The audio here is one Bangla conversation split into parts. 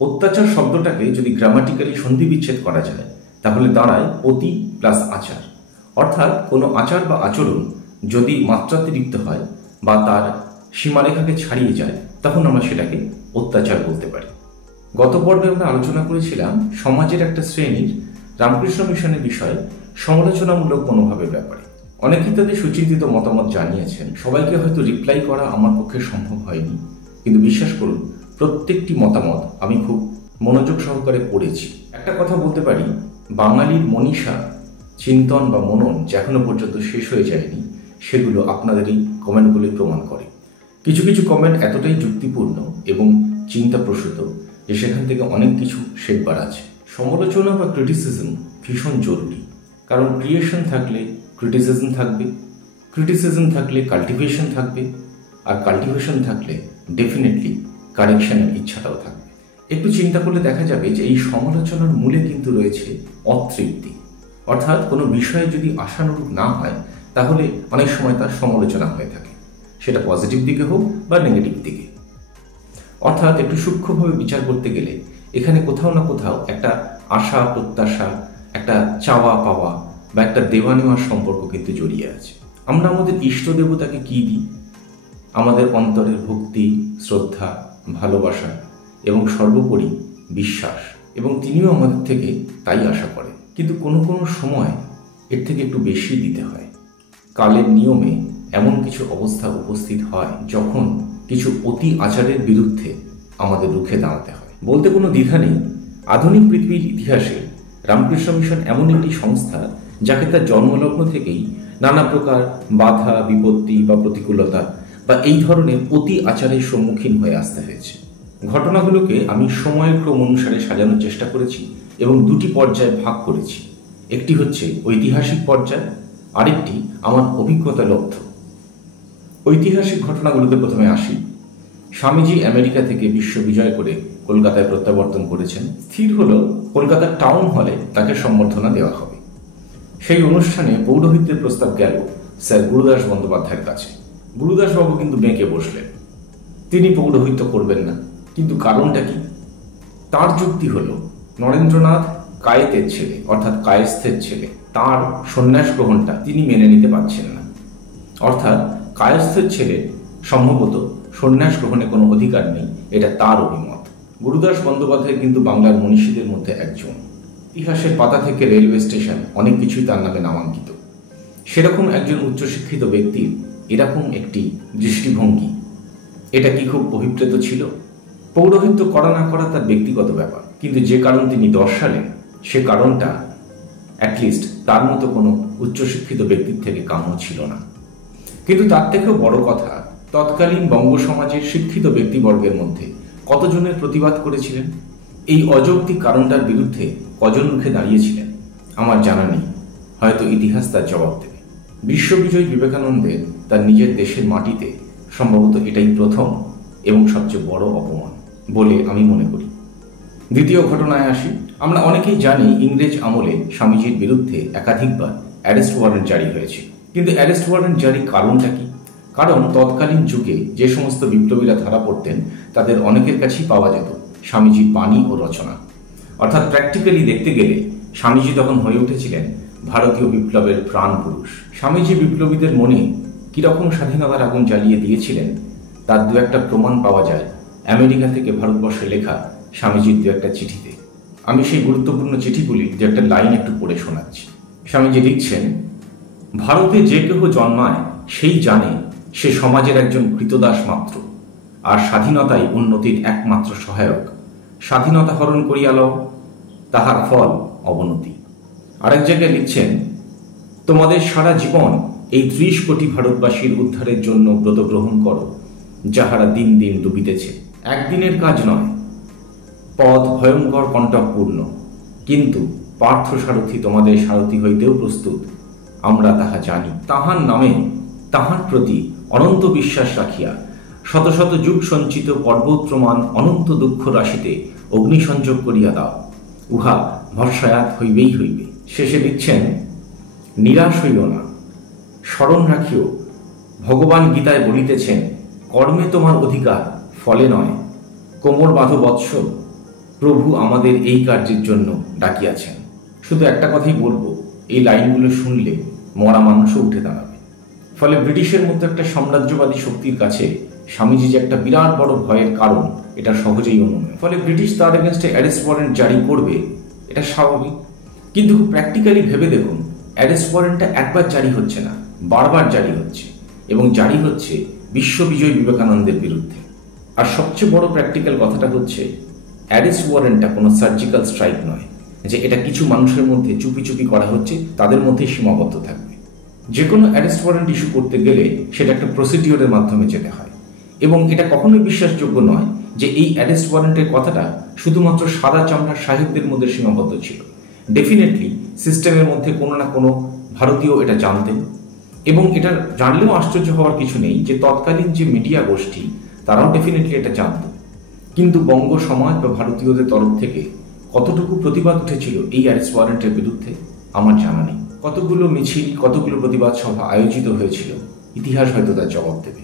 অত্যাচার শব্দটাকে যদি গ্রামাটিক্যালি সন্ধি বিচ্ছেদ করা যায় তাহলে দাঁড়ায় অতি প্লাস আচার, অর্থাৎ কোনো আচার বা আচরণ যদি মাত্রাতিরিক্ত হয় বা তার সীমারেখাকে ছাড়িয়ে যায় তখন আমরা সেটাকে অত্যাচার বলতে পারি। গত পর্বে আমরা আলোচনা করেছিলাম সমাজের একটা শ্রেণীর রামকৃষ্ণ মিশনের বিষয়ে সমালোচনামূলক মনোভাবের ব্যাপারে। অনেকেই তাদের সুচিন্তিত মতামত জানিয়েছেন। সবাইকে হয়তো রিপ্লাই করা আমার পক্ষে সম্ভব হয়নি, কিন্তু বিশ্বাস করুন প্রত্যেকটি মতামত আমি খুব মনোযোগ সহকারে পড়েছি। একটা কথা বলতে পারি, বাঙালির মনীষা চিন্তন বা মনন যে এখনো পর্যন্ত শেষ হয়ে যায়নি সেগুলো আপনাদের এই কমেন্টগুলি প্রমাণ করে। কিছু কিছু কমেন্ট এতটাই যুক্তিপূর্ণ এবং চিন্তাপ্রসূত যে সেখান থেকে অনেক কিছু শেখবার আছে। সমালোচনা বা ক্রিটিসিজম ভীষণ জরুরি, কারণ ক্রিয়েশন থাকলে ক্রিটিসিজম থাকবে, ক্রিটিসিজম থাকলে কাল্টিভেশন থাকবে, আর কাল্টিভেশন থাকলে ডেফিনেটলি কারেকশনের ইচ্ছাটাও থাকবে। একটু চিন্তা করলে দেখা যাবে যে এই সমালোচনার মূলে কিন্তু রয়েছে অতৃপ্তি, অর্থাৎ কোনো বিষয়ে যদি আশানুরূপ না হয় তাহলে অনেক সময় তার সমালোচনা হয়ে থাকে, সেটা পজিটিভ দিকে হোক বা নেগেটিভ দিকে। অর্থাৎ একটু সূক্ষ্মভাবে বিচার করতে গেলে এখানে কোথাও না কোথাও একটা আশা প্রত্যাশা, একটা চাওয়া পাওয়া বা একটা দেওয়া নেওয়ার সম্পর্ক কিন্তু জড়িয়ে আছে। আমরা আমাদের ইষ্ট দেবতাকে কি দিই? আমাদের অন্তরের ভক্তি, শ্রদ্ধা, ভালোবাসা এবং সর্বোপরি বিশ্বাস, এবং তিনিও আমাদের থেকে তাই আশা করেন। কিন্তু কোনো কোনো সময় এর থেকে একটু বেশি দিতে হয়। কালের নিয়মে এমন কিছু অবস্থা উপস্থিত হয় যখন কিছু অতি আচারের বিরুদ্ধে আমাদের রুখে দাঁড়াতে হয়। বলতে কোনো দ্বিধা নেই, আধুনিক পৃথিবীর ইতিহাসে রামকৃষ্ণ মিশন এমন একটি সংস্থা যাকে তার জন্মলগ্ন থেকেই নানা প্রকার বাধা, বিপত্তি বা প্রতিকূলতা বা এই ধরনের অতি আচারের সম্মুখীন হয়ে আসতে হয়েছে। ঘটনাগুলোকে আমি সময়ের ক্রম অনুসারে সাজানোর চেষ্টা করেছি এবং দুটি পর্যায়ে ভাগ করেছি। একটি হচ্ছে ঐতিহাসিক পর্যায়, আরেকটি আমার অভিজ্ঞতা লব্ধ। ঐতিহাসিক ঘটনাগুলোতে প্রথমে আসি। স্বামীজি আমেরিকা থেকে বিশ্ব বিজয় করে কলকাতায় প্রত্যাবর্তন করেছেন। স্থির হলো কলকাতার টাউন হলে তাকে সম্বর্ধনা দেওয়া হবে। সেই অনুষ্ঠানে পৌরোহিত্যের প্রস্তাব গেল স্যার গুরুদাস বন্দ্যোপাধ্যায়ের কাছে। গুরুদাসবাবু কিন্তু বেঁকে বসলেন, তিনি পৌরোহিত্য করবেন না। কিন্তু কারণটা কি? তার যুক্তি হলো নরেন্দ্রনাথ কায়েতের ছেলে, অর্থাৎ কায়স্থের ছেলে, তার সন্ন্যাস গ্রহণটা তিনি মেনে নিতে পারছেন না। অর্থাৎ কায়স্থের ছেলে সম্ভবত সন্ন্যাস গ্রহণে কোনো অধিকার নেই, এটা তার অভিমত। গুরুদাস বন্দ্যোপাধ্যায় কিন্তু বাংলার মনীষীদের মধ্যে একজন। ইতিহাসের পাতা থেকে রেলওয়ে স্টেশন অনেক কিছুই তার নামে নামাঙ্কিত। সেরকম একজন উচ্চশিক্ষিত ব্যক্তির এরকম একটি দৃষ্টিভঙ্গি, এটা কি খুব অভিপ্রেত ছিল? পৌরোহিত্য করা না করা তার ব্যক্তিগত ব্যাপার, কিন্তু যে কারণ তিনি দর্শালেন সে কারণটা অ্যাটলিস্ট তার মতো কোনো উচ্চশিক্ষিত ব্যক্তির থেকে কাম্য ছিল না। কিন্তু তার থেকেও বড় কথা, তৎকালীন বঙ্গ সমাজের শিক্ষিত ব্যক্তিবর্গের মধ্যে কতজনের প্রতিবাদ করেছিলেন? এই অযৌক্তিক কারণটার বিরুদ্ধে কজন রুখে দাঁড়িয়েছিলেন আমার জানা নেই, হয়তো ইতিহাস তার জবাব দেবে। বিশ্ববিজয়ী বিবেকানন্দের তার নিজের দেশের মাটিতে সম্ভবত এটাই প্রথম এবং সবচেয়ে বড় অপমান বলে আমি মনে করি। দ্বিতীয় ঘটনায় আসি। আমরা অনেকেই জানি ইংরেজ আমলে স্বামীজির বিরুদ্ধে একাধিকবার অ্যারেস্ট ওয়ারেন্ট জারি হয়েছে। কিন্তু অ্যারেস্ট ওয়ারেন্ট জারির কারণটা কি? কারণ তৎকালীন যুগে যে সমস্ত বিপ্লবীরা ধরা পড়তেন তাদের অনেকের কাছেই পাওয়া যেত স্বামীজির বাণী ও রচনা। অর্থাৎ প্র্যাকটিক্যালি দেখতে গেলে স্বামীজি তখন হয়ে উঠেছিলেন ভারতীয় বিপ্লবের প্রাণ পুরুষ। স্বামীজি বিপ্লবীদের মনে কীরকম স্বাধীনতার আগুন জ্বালিয়ে দিয়েছিলেন তার দু একটা প্রমাণ পাওয়া যায় আমেরিকা থেকে ভারতবর্ষে লেখা স্বামীজির দু একটা চিঠিতে। আমি সেই গুরুত্বপূর্ণ চিঠিগুলি দু একটা লাইন একটু পড়ে শোনাচ্ছি। স্বামীজি লিখছেন, ভারতে যে কেহ জন্মায় সেই জানে সে সমাজের একজন কৃতদাস মাত্র, আর স্বাধীনতাই উন্নতির একমাত্র সহায়ক। স্বাধীনতা হরণ করিয়া লও, তাহার ফল অবনতি। আরেক জায়গায় লিখছেন, তোমাদের সারা জীবন এই 30 কোটি ভারতবাসীর উদ্ধারের জন্য ব্রত গ্রহণ করো, যাহারা দিন দিন ডুবিতেছে। একদিনের কাজ নয়, পথ ভয়ঙ্কর কণ্টকপূর্ণ, কিন্তু পার্থ সারথী তোমাদের সারথী হইতেও প্রস্তুত, আমরা তাহা জানি। তাহার নামে তাহার প্রতি অনন্ত বিশ্বাস রাখিয়া শত শত যুগ সঞ্চিত পর্বত্রমান অনন্ত দুঃখ রাশিতে অগ্নিসংযোগ করিয়া দাও, উহা ভস্মায়াত হইবেই হইবে। শেষে লিখছেন, নিরাশ হইল না, স্মরণ রাখিও ভগবান গীতায় বলিতেছেন, কর্মে তোমার অধিকার, ফলে নয়। কোমর বাঁধো বৎস, প্রভু আমাদের এই কার্যের জন্য ডাকিয়াছেন। শুধু একটা কথাই বলবো, এই লাইনগুলো শুনলে মরা মানুষও উঠে দাঁড়াবে। ফলে ব্রিটিশের মতো একটা সাম্রাজ্যবাদী শক্তির কাছে স্বামীজি যে একটা বিরাট বড় ভয়ের কারণ, এটা সহজেই অনুমেয়। ফলে ব্রিটিশ তার এগেনস্টে অ্যারেস্ট ওয়ারেন্ট জারি করবে, এটা স্বাভাবিক। কিন্তু প্র্যাকটিক্যালি ভেবে দেখুন, অ্যারেস্ট ওয়ারেন্টটা একবার জারি হচ্ছে না, বারবার জারি হচ্ছে, এবং জারি হচ্ছে বিশ্ববিজয়ী বিবেকানন্দের বিরুদ্ধে। আর সবচেয়ে বড় প্র্যাকটিক্যাল কথাটা হচ্ছে, অ্যারেস্ট ওয়ারেন্টটা কোনো সার্জিক্যাল স্ট্রাইক নয় যে এটা কিছু মানুষের মধ্যে চুপি চুপি করা হচ্ছে, তাদের মধ্যেই সীমাবদ্ধ থাকবে। যে কোনো অ্যারেস্ট ওয়ারেন্ট ইস্যু করতে গেলে সেটা একটা প্রসিডিওরের মাধ্যমে যেতে হয়, এবং এটা কখনোই বিশ্বাসযোগ্য নয় যে এই অ্যারেস্ট ওয়ারেন্টের কথাটা শুধুমাত্র সাদা চামড়ার সাহেবদের মধ্যে সীমাবদ্ধ ছিল। ডেফিনেটলি সিস্টেমের মধ্যে কোনো না কোনো ভারতীয় এটা জানতেন, এবং এটা জানলেও আশ্চর্য হওয়ার কিছু নেই যে তৎকালীন যে মিডিয়া গোষ্ঠী তারাও ডেফিনেটলি এটা জানত। কিন্তু বঙ্গ সমাজ বা ভারতীয়দের তরফ থেকে কতটুকু প্রতিবাদ উঠেছিল এই অ্যারেস্ট ওয়ারেন্টের বিরুদ্ধে আমার জানা নেই। কতগুলো মিছিল, কতগুলো প্রতিবাদ সভা আয়োজিত হয়েছিল, ইতিহাস হয়তো তার জবাব দেবে।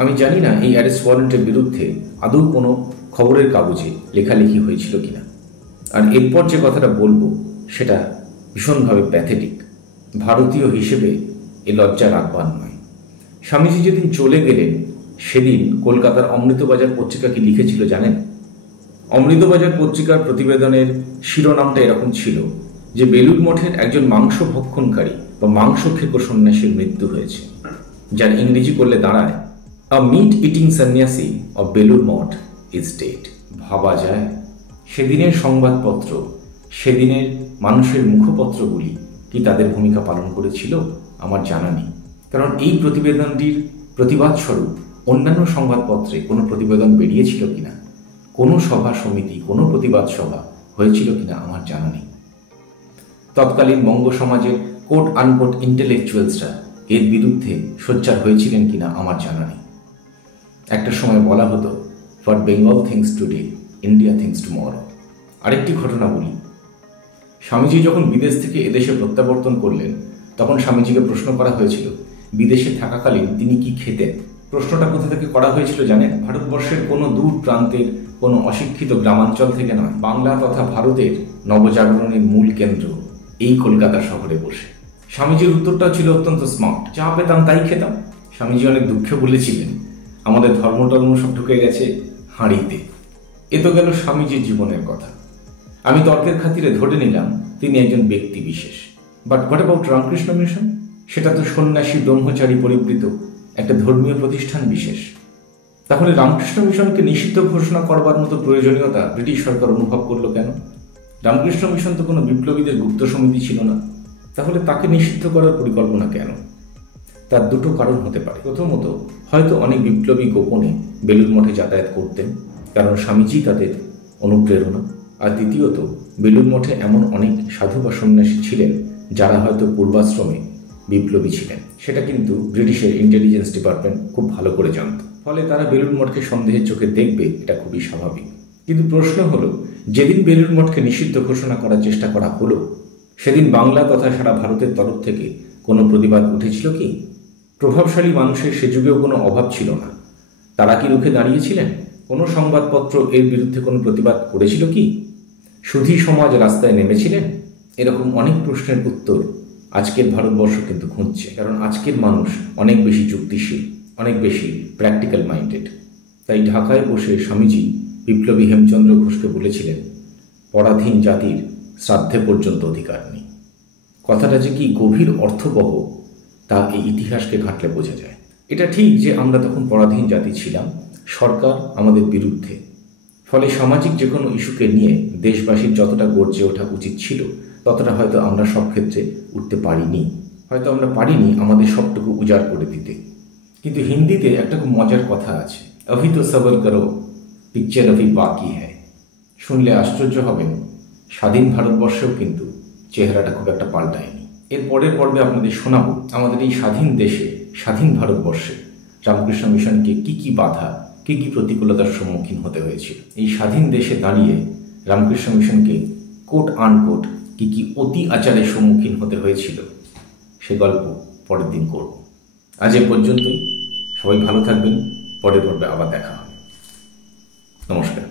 আমি জানি না এই অ্যারেস্ট ওয়ারেন্টের বিরুদ্ধে আদৌ কোনো খবরের কাগজে লেখালেখি হয়েছিল কিনা। আর এরপর যে কথাটা বলবো সেটা ভীষণভাবে প্যাথেটিক। ভারতীয় হিসেবে এ লজ্জা রাখবার নয়। স্বামীজি যেদিন চলে গেলেন সেদিন কলকাতার অমৃতবাজার পত্রিকা কি লিখেছিল জানেন? অমৃতবাজার পত্রিকার প্রতিবেদনের শিরোনামটা এরকম ছিল যে বেলুড় মঠের একজন মাংস ভক্ষণকারী বা মাংস খেকো সন্ন্যাসীর মৃত্যু হয়েছে, যার ইংরেজি করলে দাঁড়ায় আ মিট ইটিং সন্ন্যাসী of Belur Math is dead. ভাবা যায় সেদিনের সংবাদপত্র, সেদিনের মানুষের মুখপত্রগুলি কি তাদের ভূমিকা পালন করেছিল? আমার জানা নেই। কারণ এই প্রতিবেদনটির প্রতিবাদ স্বরূপ অন্যান্য সংবাদপত্রে কোনো প্রতিবেদন বেরিয়েছিল কিনা, কোনো সভা সমিতি, কোনো প্রতিবাদ সভা হয়েছিল কিনা আমার জানা নেই। তৎকালীন বঙ্গ সমাজের কোট আনকোট ইন্টেলেকচুয়ালসরা এর বিরুদ্ধে সোচ্চার হয়েছিলেন কিনা আমার জানা নেই। একটা সময় বলা হতো, for Bengal things today, India things tomorrow. আরেকটি ঘটনা বলি, স্বামীজি যখন বিদেশ থেকে এদেশে প্রত্যাবর্তন করলেন তখন স্বামীজিকে প্রশ্ন করা হয়েছিল বিদেশে থাকাকালীন তিনি কি খেতেন। প্রশ্নটা কোথা থেকে করা হয়েছিল জানেন? ভারতবর্ষের কোনো দূর প্রান্তের কোনো অশিক্ষিত গ্রামাঞ্চল থেকে নয়, বাংলা তথা ভারতের নবজাগরণের মূল কেন্দ্র এই কলকাতা শহরে বসে। স্বামীজির উত্তরটা ছিল অত্যন্ত স্মার্ট, যা পেতাম তাই খেতাম। স্বামীজি অনেক দুঃখে বলেছিলেন, আমাদের ধর্ম সব ঢুকে গেছে হাঁড়িতে। এ তো গেল স্বামীজির জীবনের কথা। আমি তর্কের খাতিরে ধরে নিলাম তিনি একজন ব্যক্তি বিশেষ। But what about Ramakrishna mission? সেটা তো সন্ন্যাসী ব্রহ্মচারী পরিবৃত একটা ধর্মীয় প্রতিষ্ঠান বিশেষ। তাহলে রামকৃষ্ণ মিশনকে নিষিদ্ধ ঘোষণা করবার মতো প্রয়োজনীয়তা ব্রিটিশ সরকার অনুভব করলো কেন? রামকৃষ্ণ মিশন তো কোনো বিপ্লবীদের গুপ্ত সমিতি ছিল না, তাহলে তাকে নিষিদ্ধ করার পরিকল্পনা কেন? তার দুটো কারণ হতে পারে। প্রথমত, হয়তো অনেক বিপ্লবী গোপনে বেলুড় মঠে যাতায়াত করতেন, কারণ স্বামীজি তাদের অনুপ্রেরণা। আর দ্বিতীয়ত, বেলুড় মঠে এমন অনেক সাধু বা সন্ন্যাসী ছিলেন যারা হয়তো পূর্বাশ্রমে বিপ্লবী ছিলেন। সেটা কিন্তু ব্রিটিশের ইন্টেলিজেন্স ডিপার্টমেন্ট খুব ভালো করে জানত। ফলে তারা বেলুড় মঠকে সন্দেহের চোখে দেখবে, এটা খুবই স্বাভাবিক। কিন্তু প্রশ্ন হলো, যেদিন বেলুড় মঠকে নিষিদ্ধ ঘোষণা করার চেষ্টা করা হলো সেদিন বাংলা তথা সারা ভারতের তরফ থেকে কোনো প্রতিবাদ উঠেছিল কি? প্রভাবশালী মানুষের সে যুগেও কোনো অভাব ছিল না। তারা কি রুখে দাঁড়িয়েছিলেন? কোনো সংবাদপত্র এর বিরুদ্ধে কোনো প্রতিবাদ করেছিল কি? সুধী সমাজ রাস্তায় নেমেছিলেন? এরকম অনেক প্রশ্নের উত্তর আজকের ভারতবর্ষ কিন্তু খুঁজছে, কারণ আজকের মানুষ অনেক বেশি যুক্তিশীল, অনেক বেশি প্র্যাকটিক্যাল মাইন্ডেড। তাই ঢাকায় বসে স্বামীজি বিপ্লবী হেমচন্দ্র ঘোষকে বলেছিলেন, পরাধীন জাতির শ্রাদ্ধে পর্যন্ত অধিকার নেই। কথাটা যে কি গভীর অর্থবহ তা এই ইতিহাসকে ঘাঁটলে বোঝা যায়। এটা ঠিক যে আমরা তখন পরাধীন জাতি ছিলাম, সরকার আমাদের বিরুদ্ধে। ফলে সামাজিক যে কোনো ইস্যুকে নিয়ে দেশবাসীর যতটা গর্জে ওঠা উচিত ছিল ততটা হয়তো আমরা সব ক্ষেত্রে উঠতে পারিনি। হয়তো আমরা পারিনি আমাদের সবটুকু উজাড় করে দিতে। কিন্তু হিন্দিতে একটা খুব মজার কথা আছে, অভি তো সবর করো, পিকচার অভি বাকি হ্যায়। শুনলে আশ্চর্য হবেন, স্বাধীন ভারতবর্ষেও কিন্তু চেহারাটা খুব একটা পাল্টায়নি। এর পরের পর্বে আপনাদের শোনাবো আমাদের এই স্বাধীন দেশে, স্বাধীন ভারতবর্ষে রামকৃষ্ণ মিশনকে কি কি বাধা, কি কি প্রতিকূলতার সম্মুখীন হতে হয়েছিল। এই স্বাধীন দেশে দাঁড়িয়ে রামকৃষ্ণ মিশনকে কোট আনকোট কি কি অতি আচারের সম্মুখীন হতে হয়েছিল সে গল্প পরের দিন করব। আজ এ পর্যন্তই। সবাই ভালো থাকবেন, পরের পর্বে আবার দেখা হবে। নমস্কার।